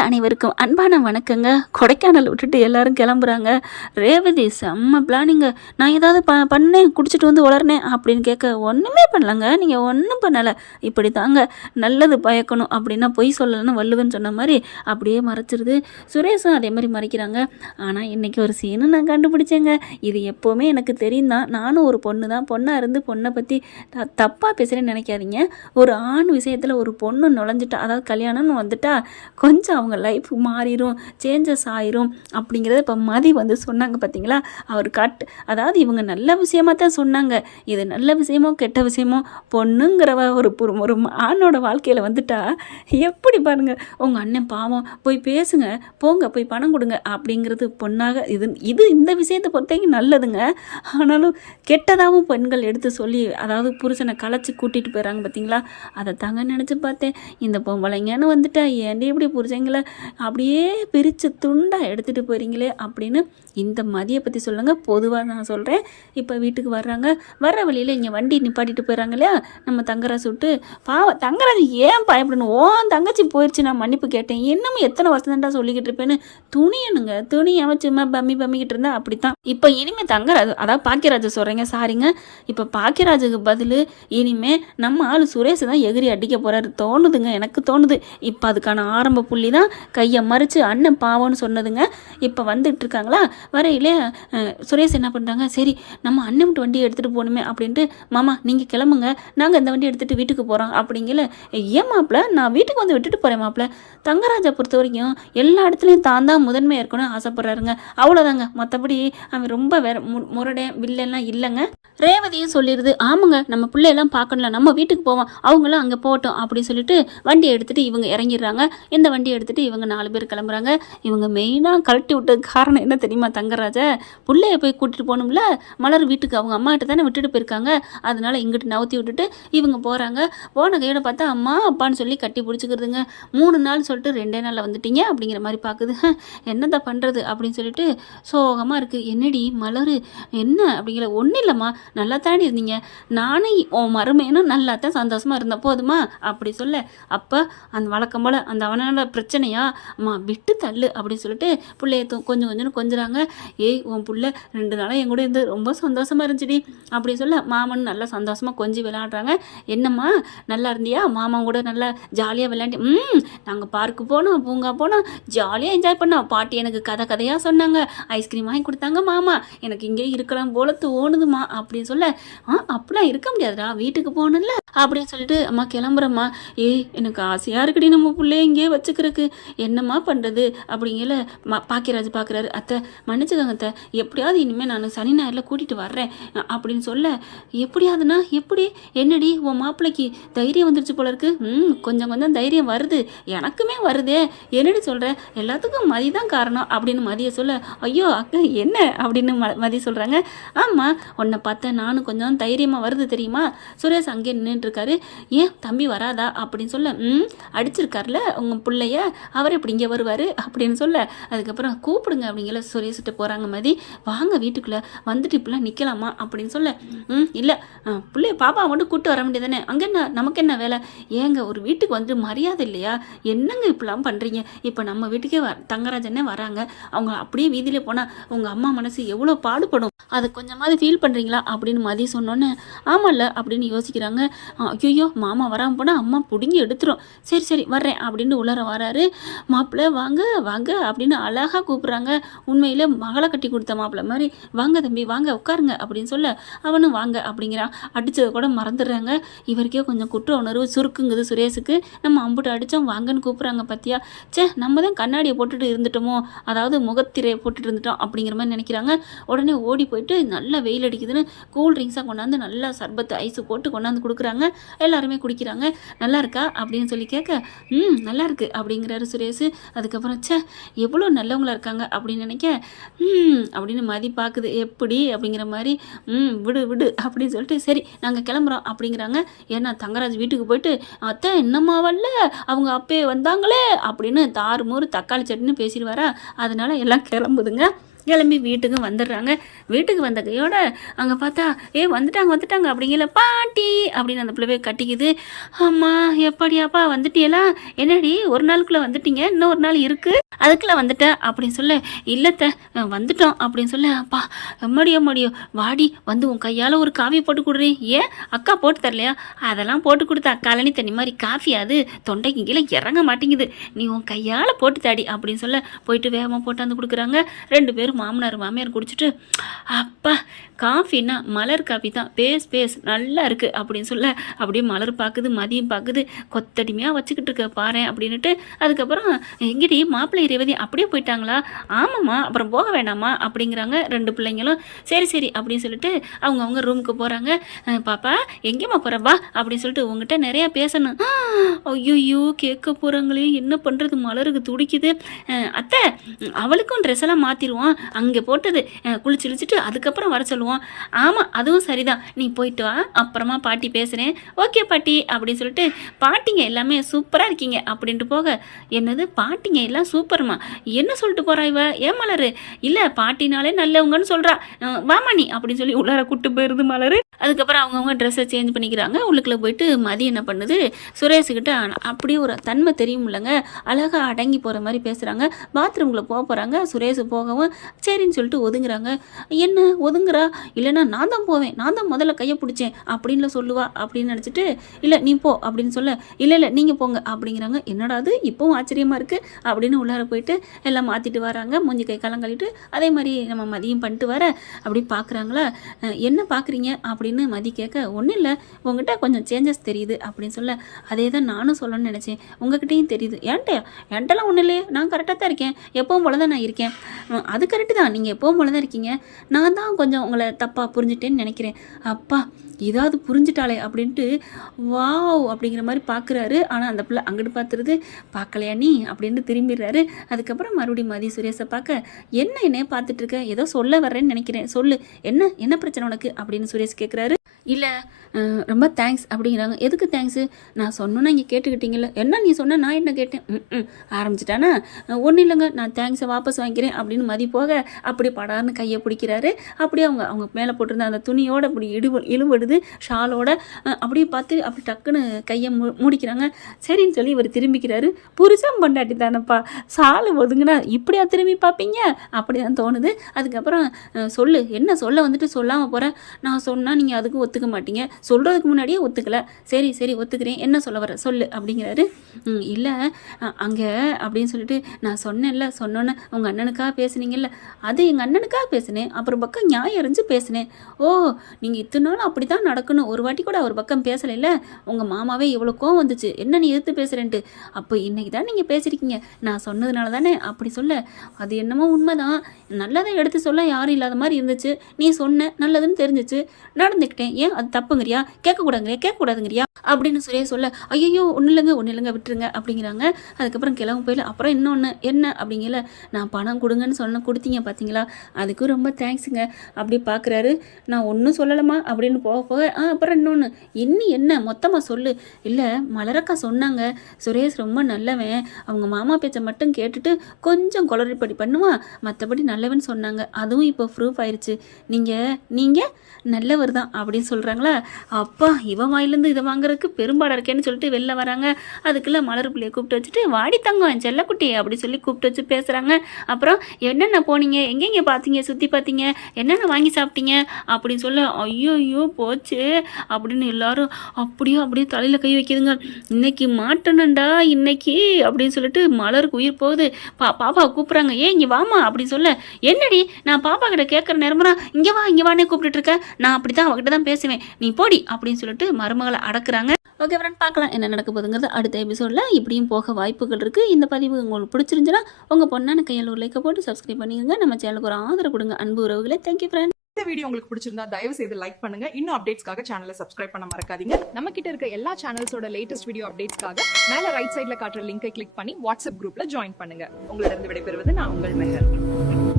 உங்கள் அனைவருக்கும் அன்பான வணக்கங்க. கொடைக்கானல் விட்டுட்டு எல்லாரும் கிளம்புறாங்க. ரேவதி செம்ம பிளானிங்க. நான் ஏதாவது பண்ணேன், குடிச்சிட்டு வந்து வளர்னேன் அப்படின்னு கேட்க, ஒன்றுமே பண்ணலங்க, நீங்கள் ஒன்றும் பண்ணலை, இப்படி தாங்க நல்லது பயக்கணும் அப்படின்னா பொய் சொல்லலைன்னு வள்ளுவன் சொன்ன மாதிரி அப்படியே மறைச்சிருது. சுரேஷும் அதே மாதிரி மறைக்கிறாங்க. ஆனால் இன்றைக்கி ஒரு சீனு நான் கண்டுபிடிச்சேங்க. இது எப்போவுமே எனக்கு தெரியும் தான். நானும் ஒரு பொண்ணு தான். பொண்ணாக இருந்து பொண்ணை பற்றி தப்பாக பேசுகிறேன்னு நினைக்காதீங்க. ஒரு ஆண் விஷயத்தில் ஒரு பொண்ணு நுழைஞ்சிட்டா, அதாவது கல்யாணம்னு வந்துட்டா கொஞ்சம் அவங்க லைஃப் மாறிடும், சேஞ்சஸ் ஆயிரும் அப்படிங்கிறத இப்போ மதி வந்து சொன்னாங்க பார்த்தீங்களா. அவர் அதாவது இவங்க நல்ல விஷயமா தான் சொன்னாங்க. இது நல்ல விஷயமோ கெட்ட விஷயமோ, பொண்ணுங்கிறவ ஒரு ஆணோட வாழ்க்கையில் வந்துட்டா எப்படி பாருங்க, உங்கள் அண்ணன் பாவம், போய் பேசுங்க, போங்க போய் பணம் கொடுங்க அப்படிங்கிறது பொண்ணாக இது இந்த விஷயத்தை பொறுத்தவரைக்கும் நல்லதுங்க. ஆனாலும் கெட்டதாகவும் பெண்கள் எடுத்து சொல்லி, அதாவது புருஷனை கலைச்சி கூட்டிகிட்டு போயிடறாங்க பார்த்தீங்களா. அதை தாங்க நினச்சி பார்த்தேன். இந்த பொம்பளைங்கன்னு வந்துட்டா ஏன்டி இப்படி புருஷங்களை அப்படியே பிரித்து துண்டாக எடுத்துகிட்டு போகிறீங்களே அப்படின்னு இந்த மதியை பற்றி சொல்லுங்கள். பொதுவாக நான் சொல்கிறேன். இப்போ வீட்டுக்கு வர்றாங்க, வர்ற வழியில் இங்கே வண்டி நிப்பாட்டிட்டு போயிடறாங்க இல்லையா நம்ம தங்கராஜ் விட்டு. பாவம் தங்கராஜ் ஏன் பயப்படணும், தங்கச்சி போயிடுச்சு, நான் மன்னிப்பு கேட்டேன், இன்னமும் எத்தனை வருஷம் தான்டா சொல்லிக்கிட்டு இருப்பேன்னு துணி அமைச்சுமா பம்மிக்கிட்டு இருந்தா அப்படித்தான். இப்போ இனிமேல் தங்கராஜ், அதாவது பாக்கியராஜ் சொல்கிறேங்க, சாரிங்க, இப்போ பாக்கியராஜுக்கு பதில் இனிமே நம்ம ஆள் சுரேஷ் தான் எகிரி அடிக்க போகிறாரு தோணுதுங்க, எனக்கு தோணுது. இப்போ அதுக்கான ஆரம்ப புள்ளி தான் கையை மறித்து அண்ணன் பாவம்னு சொன்னதுங்க. இப்போ வந்துட்டு இருக்காங்களா, வரையிலே சுரேஷ் என்ன பண்ணுறாங்க, சரி நம்ம அண்ணன் மட்டும் வண்டியை எடுத்துகிட்டு போகணுமே அப்படின்ட்டு, மாமா நீங்கள் கிளம்புங்க, நாங்கள் இந்த வண்டி எடுத்துகிட்டு வீட்டுக்கு போகிறோம் அப்படிங்கல. ஏன் மாப்பிள்ள, நான் வீட்டுக்கு வந்து விட்டுட்டு போகிறேன் மாப்பிள்ள. தங்கராஜை பொறுத்த வரைக்கும் எல்லா இடத்துலையும் தான் முதன்மையாக இருக்கணும்னு ஆசைப்பட்றாருங்க, அவ்வளோதாங்க. மற்றபடி அவன் ரொம்ப முரடே வில்லெல்லாம் இல்லைங்க. ரேவதியும் சொல்லிடுது, ஆமாங்க நம்ம பிள்ளையெல்லாம் பார்க்கணும்ல, நம்ம வீட்டுக்கு போவோம், அவங்களும் அங்கே போட்டோம் அப்படின்னு சொல்லிட்டு வண்டியை எடுத்துகிட்டு இவங்க இறங்கிடுறாங்க. இந்த வண்டியை எடுத்துகிட்டு இவங்க 4 பேர் கிளம்புறாங்க. இவங்க மெயினாக கழட்டி விட்டது காரணம் என்ன தெரியுமா, தங்கராஜை பிள்ளைய போய் கூட்டிகிட்டு போகணும்ல, மலர் வீட்டுக்கு அவங்க அம்மா கிட்ட தானே விட்டுட்டு போயிருக்காங்க, அதனால இங்கிட்டு நவுத்தி விட்டுட்டு இவங்க போகிறாங்க. போன கையோட பார்த்தா அம்மா அப்பான்னு சொல்லி கட்டி பிடிச்சிக்கிறதுங்க. 3 நாள் சொல்லிட்டு 2 நாளில் வந்துட்டீங்க அப்படிங்கிற மாதிரி பார்க்குது. என்னதான் பண்ணுறது அப்படின்னு சொல்லிட்டு சோகமாக இருக்குது. என்னடி மலர் என்ன அப்படிங்கிற, ஒன்றும் இல்லைம்மா, நல்லா தானே இருந்தீங்க, நானும் உன் மருமையனும் நல்லா தான் சந்தோஷமாக இருந்தேன், போதுமா அப்படி சொல்ல. அப்போ அந்த வழக்கம் போல் அந்த அவனோட பிரச்சனையா, அம்மா விட்டு தள்ளு அப்படின்னு சொல்லிட்டு பிள்ளைய கொஞ்சம் கொஞ்சுறாங்க. ஏய் உன் பிள்ளை 2 நாளாக என் கூட இருந்து ரொம்ப சந்தோஷமாக இருந்துச்சுடி அப்படி சொல்ல, மாமன் நல்லா சந்தோஷமாக கொஞ்சம் விளையாடுறாங்க. என்னம்மா நல்லா இருந்தியா, மாமா கூட நல்லா ஜாலியாக விளையாண்டி, நாங்கள் பார்க்கு போனோம், பூங்கா போனோம், ஜாலியாக என்ஜாய் பண்ணோம், பாட்டி எனக்கு கதையாக சொன்னாங்க, ஐஸ்கிரீம் வாங்கி கொடுத்தாங்க மாமா, எனக்கு இங்கே இருக்கலாம் போல தோணுதுமா அப்படின்னு சொல்ல, அப்படிலாம் இருக்க முடியாதுடா, வீட்டுக்கு போகணும்ல அப்படின்னு சொல்லிட்டு, அம்மா கிளம்புறம்மா, ஏய் எனக்கு ஆசையாக இருக்குடி நம்ம பிள்ளைய இங்கேயே வச்சுக்கிறதுக்கு, என்னம்மா பண்ணுறது அப்படிங்கல. பாக்கியராஜ் பார்க்குறாரு, அத்தை மன்னிச்சுக்கோங்க அத்தை, எப்படியாவது இனிமேல் நான் சனி ஞாயிறில் கூட்டிகிட்டு வர்றேன் அப்படின்னு சொல்ல, எப்படியாதுன்னா எப்படி, என்னடி உன் மாப்பிள்ளைக்கு தைரியம் வந்துருச்சு போல இருக்கு, கொஞ்சம் கொஞ்சம் தைரியம் வருது, எனக்குமே வருதே, என்னடி சொல்கிற, எல்லாத்துக்கும் மதி தான் காரணம் அப்படின்னு மதியை சொல்ல, ஐயோ அக்கா என்ன அப்படின்னு மதி சொல்கிறாங்க. ஆமாம் உன்னை பார்த்தா நானும் கொஞ்சம் தைரியமாக வருது தெரியுமா. சுரேஷ் அங்கே நின்றுட்டுருக்காரு. ஏன் தம்பி வராதா அப்படின்னு சொல்ல, அடிச்சிருக்கார்ல உங்கள் பிள்ளைய, அவர் எப்படி இங்கே வருவார் அப்படின்னு சொல்ல, அதுக்கப்புறம் கூப்பிடுங்க அப்படிங்கிற சுரேஷ்கிட்ட போகிறாங்க. மதி வாங்க வீட்டுக்குள்ளே வந்துட்டு இப்படிலாம் நிற்கலாமா அப்படின்னு சொல்ல, இல்லை பிள்ளைய பாப்பா மட்டும் கூப்பிட்டு வர வேண்டியதானே, அங்கே என்ன நமக்கு என்ன வேலை, ஏங்க ஒரு வீட்டுக்கு வந்து மரியாதை இல்லையா, என்னங்க இப்படிலாம் பண்ணுறீங்க, இப்போ நம்ம வீட்டுக்கே தங்கராஜனே வராங்க, அவங்க அப்படியே வீதியிலே போனால் உங்கள் அம்மா மனசு எவ்வளோ பாடுபடும், அதை கொஞ்சமாவது ஃபீல் பண்ணுறீங்களா அப்படின்னு மதி சொன்னோன்னே, ஆமாம்ல அப்படின்னு யோசிக்கிறாங்க. ஐயோ மாமா வராமல் போனால் அம்மா பிடுங்கி எடுத்துரும், சரி சரி வர்றேன் அப்படின்னு உள்ளர வராரு. மாப்பிள்ளை வாங்க வாங்க அப்படின்னு அழகாக கூப்பிட்றாங்க. உண்மையிலே மகளை கட்டி கொடுத்த மாப்பிள்ளை மாதிரி, வாங்க தம்பி வாங்க உட்காருங்க அப்படின்னு சொல்ல, அவனும் வாங்க அப்படிங்கிறான். அடித்ததை கூட மறந்துடுறாங்க. இவருக்கே கொஞ்சம் குற்ற உணர்வு சுருக்குங்குது சுரேஷுக்கு. நம்ம அம்புட்டு அடித்தோம் வாங்கன்னு கூப்பிட்றாங்க பத்தியா, நம்ம தான் கண்ணாடியை போட்டுட்டு இருந்துட்டோமோ, அதாவது முகத்திரையை போட்டுட்டு இருந்துட்டோம் அப்படிங்கிற மாதிரி நினைக்கிறாங்க. உடனே ஓடி போயிட்டு நல்லா வெயில் அடிக்குதுன்னு கூல் ட்ரிங்க்ஸாக கொண்டாந்து நல்லா சர்பத்து ஐஸு போட்டு கொண்டாந்து கொடுக்குறாங்க. எல்லாருமே குடிக்கிறாங்க. நல்லா இருக்கா அப்படின்னு சொல்லி கேட்க, நல்லா இருக்கு அப்படிங்கிறாரு சுரேஷ். அதுக்கப்புறம் எவ்வளோ நல்லவங்களா இருக்காங்க அப்படின்னு நினைக்க, அப்படின்னு மதி பார்க்குது எப்படி அப்படிங்கிற மாதிரி, விடு விடு அப்படின்னு சொல்லிட்டு, சரி நாங்கள் கிளம்புறோம் அப்படிங்கிறாங்க. ஏன்னா தங்கராஜ் வீட்டுக்கு போயிட்டு, அத்தை என்னம்மா வரல, அவங்க அப்பே வந்தாங்களே அப்படின்னு தாறுமூறு தக்காளி சட்னி பேசிடுவாரா, அதனால எல்லாம் கிளம்புதுங்க. கிளம்பி வீட்டுக்கு வந்துடுறாங்க. வீட்டுக்கு வந்த கையோட அங்கே பார்த்தா வந்துட்டாங்க அப்படிங்கல பாட்டி அப்படின்னு அந்த பிள்ளைவே கட்டிக்குது. அம்மா எப்படியாப்பா வந்துட்டியலா, என்னடி ஒரு நாளுக்குள்ளே வந்துட்டீங்க, இன்னும் ஒரு நாள் இருக்குது அதுக்குள்ளே வந்துட்டேன் அப்படின்னு சொல்ல, இல்லத்த வந்துட்டோம் அப்படின்னு சொல்ல, அப்பா எம்மடியோ வாடி வந்து உன் கையால் ஒரு காஃபி போட்டு கொடுறேன். ஏன் அக்கா போட்டு தரலையா? அதெல்லாம் போட்டு கொடுத்தா கழனி தண்ணி மாதிரி காஃபி அது தொண்டைக்கு கீழே இறங்க மாட்டேங்குது, நீ உன் கையால் போட்டு தாடி அப்படின்னு சொல்ல போயிட்டு வேகமாக போட்டாந்து கொடுக்குறாங்க. 2 பேரும் மாமியார் குடிச்சிட்டு, அப்பா காஃபின்னா மலர் காஃபி தான், பேஸ் நல்லா இருக்குது அப்படின்னு சொல்ல, அப்படியே மலர் பார்க்குது, மதியம் பார்க்குது, கொத்தடிமையாக வச்சுக்கிட்டு இருக்க பாரு அப்படின்னுட்டு, அதுக்கப்புறம் எங்கடி மாப்பிள்ளை ரேவதி அப்படியே போயிட்டாங்களா? ஆமாம்மா, அப்புறம் போக வேண்டாமா அப்படிங்கிறாங்க 2 பிள்ளைங்களும். சரி அப்படின்னு சொல்லிட்டு அவங்க ரூமுக்கு போகிறாங்க. பாப்பா எங்கேம்மா போகிறப்பா அப்படின்னு சொல்லிட்டு உங்ககிட்ட நிறையா பேசணும். ஐயோ கேட்க போகிறாங்களே, என்ன பண்ணுறது, மலருக்கு துடிக்குது. அத்தை அவளுக்கும் ட்ரெஸ் எல்லாம் மாற்றிடுவோம், அங்கே போட்டது குளிச்சுட்டு அதுக்கப்புறம் வர சொல்லுவோம். ஆமாம் அதுவும் சரிதான், நீ போயிட்டு வா, அப்புறமா பாட்டி பேசுகிறேன். ஓகே பாட்டி அப்படின்னு சொல்லிட்டு, பாட்டிங்க எல்லாமே சூப்பராக இருக்கீங்க அப்படின்ட்டு போக, என்னது பாட்டிங்க எல்லாம் சூப்பர்மா, என்ன சொல்லிட்டு போகிறா இவ, ஏன் மலரு? இல்லை பாட்டினாலே நல்லவங்கன்னு சொல்கிறா, வாமா நீ அப்படின்னு சொல்லி உள்ளார கூட்டு போயிருது மலரு. அதுக்கப்புறம் அவங்கவுங்க ட்ரெஸ்ஸை சேஞ்ச் பண்ணிக்கிறாங்க. உள்ளுக்குள்ளே போயிட்டு மதி என்ன பண்ணுது, சுரேஷுக்கிட்ட அப்படியே ஒரு தன்மை தெரியும் இல்லைங்க, அழகாக அடங்கி போகிற மாதிரி பேசுகிறாங்க. பாத்ரூம்குள்ளே போகிறாங்க. சுரேஷ் போகவும் சரின்னு சொல்லிட்டு ஒதுங்குறாங்க. என்ன ஒதுங்குறா, இல்லைன்னா நான் தான் போவேன், நான் தான் முதல்ல கையை பிடிச்சேன் அப்படின்னு சொல்லுவா அப்படின்னு நினச்சிட்டு, இல்லை நீ போ அப்படின்னு சொல்ல, இல்லை நீங்கள் போங்க அப்படிங்கிறாங்க. என்னடா அது இப்போவும் ஆச்சரியமாக இருக்குது அப்படின்னு உள்ளார போயிட்டு எல்லாம் மாற்றிட்டு வராங்க. மூஞ்சி கை காலம் கழிட்டு அதே மாதிரி நம்ம மதியம் பண்ணிட்டு வர அப்படி பார்க்குறாங்களா. என்ன பார்க்குறீங்க அப்படின்னு மதி கேட்க, ஒன்றும் இல்லை உங்ககிட்ட கொஞ்சம் சேஞ்சஸ் தெரியுது அப்படின்னு சொல்ல, அதே தான் நானும் சொல்லணும்னு நினச்சேன், உங்ககிட்டையும் தெரியுது. என்கிட்டலாம் ஒன்றும் இல்லையே, நான் கரெக்டாக தான் இருக்கேன், எப்பவும் போல தான் நான் இருக்கேன். அது கரெக்டு தான், நீங்கள் எப்பவும் போல தான் இருக்கீங்க, நான் தான் கொஞ்சம் உங்களை தப்பாக புரிஞ்சுட்டேன்னு நினைக்கிறேன். அப்பா ஏதாவது புரிஞ்சுட்டாளே அப்படின்ட்டு வாவ் அப்படிங்கிற மாதிரி பார்க்குறாரு. ஆனால் அந்த பிள்ளை அங்கிட்டு பார்த்துருது, பார்க்கலையா நீ அப்படின்னு திரும்பிடுறாரு. அதுக்கப்புறம் மறுபடியும் மதி சுரேஷை பார்க்க, என்னையே பார்த்துட்டு இருக்க, ஏதோ சொல்ல வர்றேன்னு நினைக்கிறேன், சொல்லு என்ன பிரச்சனை உனக்கு அப்படின்னு சுரேஷ் கேட்குறாரு. இல்லை ரொம்ப தேங்க்ஸ் அப்படிங்கிறாங்க. எதுக்கு தேங்க்ஸு, நான் சொன்னோன்னா இங்கே கேட்டுக்கிட்டீங்கல்ல, என்ன நீ சொன்ன நான் என்ன கேட்டேன் ஆரம்பிச்சிட்டானா, ஒன்றும் இல்லைங்க நான் தேங்க்ஸை வாபஸ் வாங்கிக்கிறேன் அப்படின்னு மதி போக அப்படியே படார்னு கையை பிடிக்கிறாரு. அப்படியே அவங்க மேலே போட்டிருந்த அந்த துணியோடு அப்படி இழுபடுது ஷாலோட, அப்படியே பார்த்து அப்படி டக்குன்னு கையை மூடிக்கிறாங்க. சரின்னு சொல்லி இவர் திரும்பிக்கிறாரு. புருஷன் பொண்டாட்டி தானப்பா, ஷாலு ஒதுங்கினா இப்படியா திரும்பி பார்ப்பீங்க அப்படி தான் தோணுது. அதுக்கப்புறம் சொல்லு, என்ன சொல்ல வந்துட்டு சொல்லாமல் போகிறேன், நான் சொன்னால் நீங்கள் அதுக்கு ஒத்துக்க மாட்டீங்க, சொல்கிறதுக்கு முன்னாடியே ஒத்துக்கலை, சரி ஒத்துக்கிறேன், என்ன சொல்ல வர சொல்லு அப்படிங்கிறாரு. இல்லை அங்கே அப்படின்னு சொல்லிட்டு, நான் சொன்னோன்னே உங்கள் அண்ணனுக்காக பேசுனீங்கல்ல, அது எங்கள் அண்ணனுக்காக பேசினேன், அப்புறம் பக்கம் நியாயம் அறிஞ்சு பேசினேன். ஓ நீங்கள் இத்தனை நாள் அப்படி தான் நடக்கணும், ஒரு வாட்டி கூட அவர் பக்கம் பேசலைல்ல, உங்கள் மாமாவே எவ்வளோ கோவம் வந்துச்சு, என்ன நீ எதிர்த்து பேசுகிறேன்ட்டு, அப்போ இன்றைக்கி தான் நீங்கள் பேசியிருக்கீங்க, நான் சொன்னதுனால தானே அப்படி சொல்ல, அது என்னமோ உண்மைதான், நல்லதை எடுத்து சொல்ல யாரும் இல்லாத மாதிரி இருந்துச்சு, நீ சொன்ன நல்லதுன்னு தெரிஞ்சிச்சு, நடந்துக்கிட்டேன், ஏன் அது தப்புங்கிறியா, கேட்கக்கூடாதுங்கிறியா அப்படின்னு சுரேஷ் சொல்ல, ஐயோ ஒன்றும் இல்லைங்க விட்டுருங்க அப்படிங்கிறாங்க. அதுக்கப்புறம் கிளம்ப போயில, அப்புறம் இன்னொன்று என்ன அப்படிங்கல, நான் பணம் கொடுங்கன்னு சொன்ன கொடுத்தீங்க பார்த்தீங்களா, அதுக்கும் ரொம்ப தேங்க்ஸுங்க அப்படி பார்க்குறாரு. நான் ஒன்றும் சொல்லலாமா அப்படின்னு போக அப்புறம் இன்னொன்று, என்ன மொத்தமாக சொல்லு. இல்லை மலரக்கா சொன்னாங்க, சுரேஷ் ரொம்ப நல்லவன், அவங்க மாமா பேச்சை மட்டும் கேட்டுட்டு கொஞ்சம் குளறுபடி பண்ணுவான், மற்றபடி நல்லவன் சொன்னாங்க, அதுவும் இப்போ ப்ரூஃப் ஆயிடுச்சு, நீங்கள் நல்லவர் தான் அப்படின்னு சொல்கிறாங்களா. அப்பா இவன் வாயிலேருந்து இதை வாங்குறதுக்கு பெரும்பாடாக இருக்கேன்னு சொல்லிட்டு வெளில வராங்க. அதுக்குள்ளே மலர் பிள்ளையை கூப்பிட்டு வச்சுட்டு, வாடி தங்கம் செல்லக்குட்டி அப்படி சொல்லி கூப்பிட்டு வச்சு பேசுகிறாங்க. அப்புறம் என்னென்ன போனீங்க, எங்கெங்கே பார்த்தீங்க, சுற்றி பார்த்தீங்க, என்னென்ன வாங்கி சாப்பிட்டீங்க அப்படின்னு சொல்ல, ஐயோ போச்சு அப்படின்னு எல்லாரும் அப்படியே தலையில் கை வைக்கிதுங்க. இன்னைக்கு மாட்டணுண்டா இன்னைக்கு அப்படின்னு சொல்லிட்டு மலருக்கு உயிர் போகுது. பாப்பாவை கூப்பிட்றாங்க, இங்கே வாமா அப்படின்னு சொல்ல, என்னடி நான் பாப்பா கிட்ட கேட்குற நேரமா இங்கே வானே கூப்பிட்டுட்டு இருக்கேன், நான் அப்படி தான் அவகிட்ட தான் பேசுவேன், நீ போடி அப்படின்னு சொல்லிட்டு மருமகளை அடக்குறாங்க. ஓகே ஃப்ரெண்ட், பார்க்கலாம் என்ன நடக்க போகுதுங்கிறது அடுத்த எபிசோடில். இப்படியும் போக வாய்ப்புகள் இருக்குது. இந்த பதிவு உங்களுக்கு பிடிச்சிருந்துச்சுன்னா உங்கள் பொண்ணான கையில் ஒரு லைக்கை போட்டு சப்ஸ்கிரைப் பண்ணிக்கோங்க. நம்ம சேனலுக்கு ஒரு ஆதரவு கொடுங்க அன்பு உறவுகளே. Thank you friend. இந்த வீடியோ உங்களுக்கு பிடிச்சிருந்தா தயவு செய்து லைக் பண்ணுங்க. இன்னும் அப்டேட்ஸ்க்காக சேனலை சப்ஸ்கிரைப் பண்ண மறக்காதீங்க. நம்ம கிட்ட இருக்க எல்லா சேனல்ஸோட லேட்டஸ்ட் வீடியோ அப்டேட்ஸ்க்காக மேல ரைட் சைடுல காட்டுற லிங்கை கிளிக் பண்ணி வாட்ஸ்அப் குரூப்ல ஜாயின் பண்ணுங்க. உங்களிடம் விடைபெறுவது நான் உங்கள் மெஹர்.